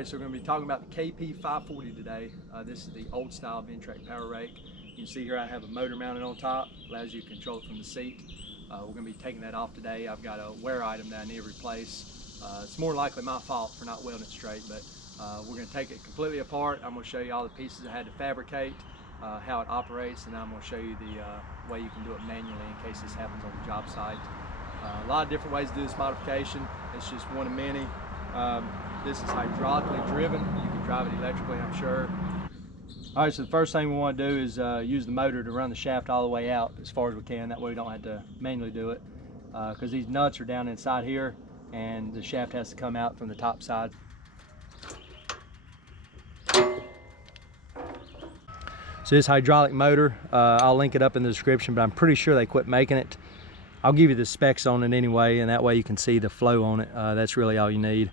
Alright, so we're going to be talking about the KP540 today. This is the old style Ventrac Power Rake. You can see here I have a motor mounted on top, allows you to control it from the seat. We're going to be taking that off today. I've got a wear item that I need to replace. It's more likely my fault for not welding it straight, but we're going to take it completely apart. I'm going to show you all the pieces I had to fabricate, how it operates, and I'm going to show you the way you can do it manually in case this happens on the job site. A lot of different ways to do this modification. It's just one of many. This is hydraulically driven. You can drive it electrically, I'm sure. All right, so the first thing we want to do is use the motor to run the shaft all the way out as far as we can. That way we don't have to manually do it, because these nuts are down inside here and the shaft has to come out from the top side. So this hydraulic motor, I'll link it up in the description, but I'm pretty sure they quit making it. I'll give you the specs on it anyway, and that way you can see the flow on it. That's really all you need.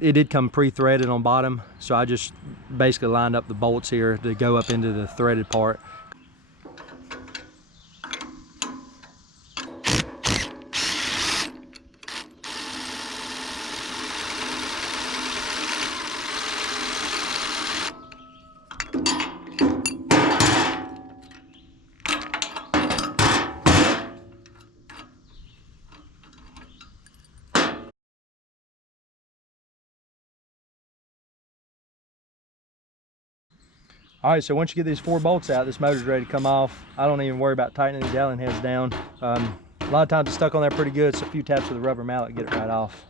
It did come pre-threaded on bottom, so I just basically lined up the bolts here to go up into the threaded part. All right, so once you get these 4 bolts out, this motor's ready to come off. I don't even worry about tightening the Allen heads down. A lot of times it's stuck on there pretty good, so a few taps with a rubber mallet get it right off.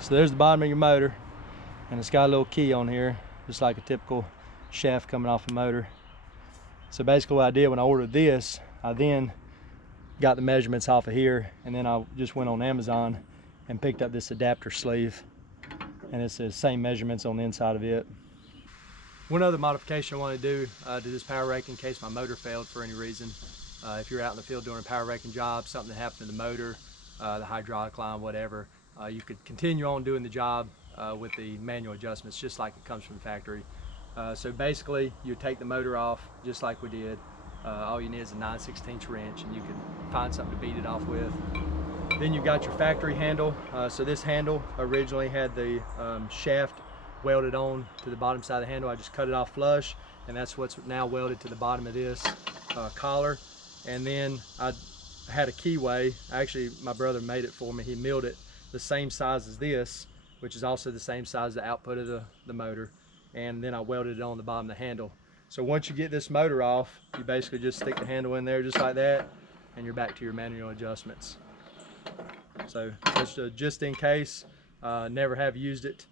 So there's the bottom of your motor, and it's got a little key on here, just like a typical shaft coming off a motor. So basically what I did when I ordered this, I then got the measurements off of here, and then I just went on Amazon and picked up this adapter sleeve, and it's the same measurements on the inside of it. One other modification I want to do to this power rake in case my motor failed for any reason. If you're out in the field doing a power raking job, something happened to the motor, the hydraulic line, whatever, you could continue on doing the job with the manual adjustments just like it comes from the factory. So basically you take the motor off just like we did. All you need is a 9/16 wrench, and you can find something to beat it off with. Then you've got your factory handle. So this handle originally had the shaft welded on to the bottom side of the handle. I just cut it off flush, and that's what's now welded to the bottom of this collar. And then I had a keyway. Actually, my brother made it for me. He milled it the same size as this, which is also the same size as the output of the motor. And then I welded it on the bottom of the handle. So once you get this motor off, you basically just stick the handle in there just like that, and you're back to your manual adjustments. So just in case, never have used it.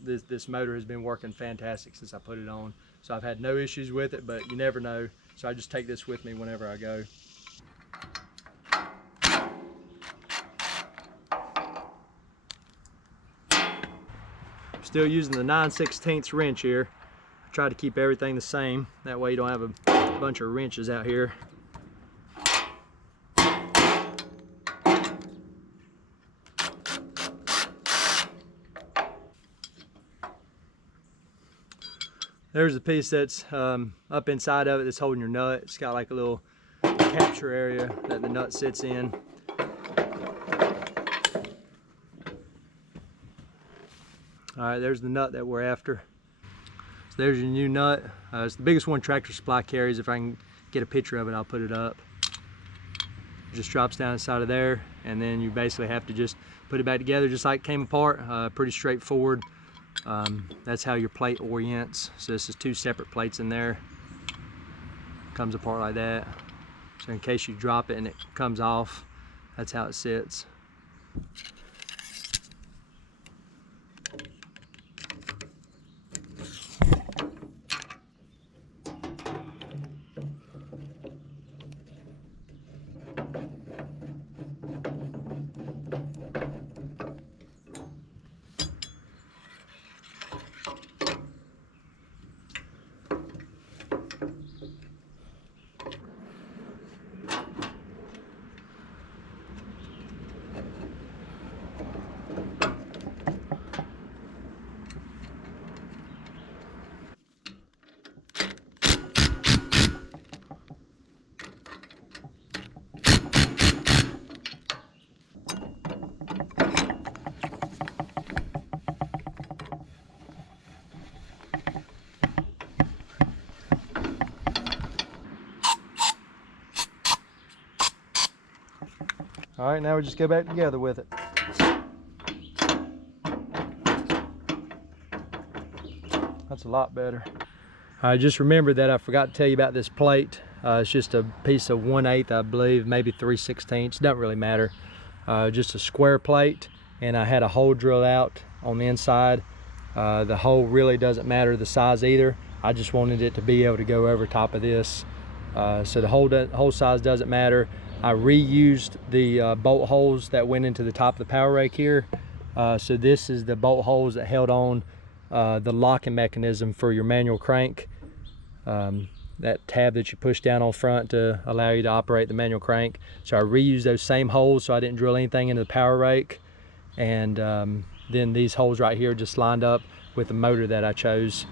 This motor has been working fantastic since I put it on. So I've had no issues with it, but you never know. So I just take this with me whenever I go. Still using the 9/16 wrench here. I try to keep everything the same. That way you don't have a bunch of wrenches out here. There's the piece that's up inside of it that's holding your nut. It's got like a little capture area that the nut sits in. All right, there's the nut that we're after. So there's your new nut. It's the biggest one Tractor Supply carries. If I can get a picture of it, I'll put it up. It just drops down inside of there, and then you basically have to just put it back together just like it came apart. Pretty straightforward. That's how your plate orients. So this is 2 separate plates in there. Comes apart like that. So in case you drop it and it comes off, that's how it sits. All right, now we just go back together with it. That's a lot better. All right, just remember that I forgot to tell you about this plate. It's just a piece of 1/8, I believe, maybe 3/16. Doesn't really matter. Just a square plate, and I had a hole drilled out on the inside. The hole really doesn't matter the size either. I just wanted it to be able to go over top of this. So the hole size doesn't matter. I reused the bolt holes that went into the top of the Power Rake here. So this is the bolt holes that held on the locking mechanism for your manual crank. That tab that you push down on front to allow you to operate the manual crank. So I reused those same holes, so I didn't drill anything into the Power Rake. And then these holes right here just lined up with the motor that I chose.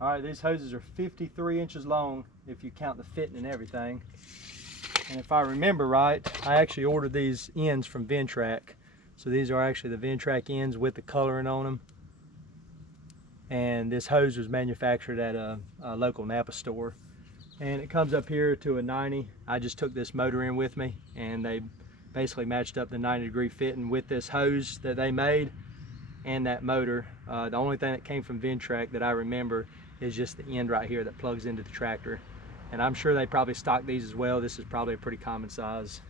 All right, these hoses are 53 inches long if you count the fitting and everything. And if I remember right, I actually ordered these ends from Ventrac. So these are actually the Ventrac ends with the coloring on them. And this hose was manufactured at a local Napa store. And it comes up here to a 90. I just took this motor in with me, and they basically matched up the 90-degree fitting with this hose that they made and that motor. The only thing that came from Ventrac that I remember is just the end right here that plugs into the tractor. And I'm sure they probably stock these as well. This is probably a pretty common size.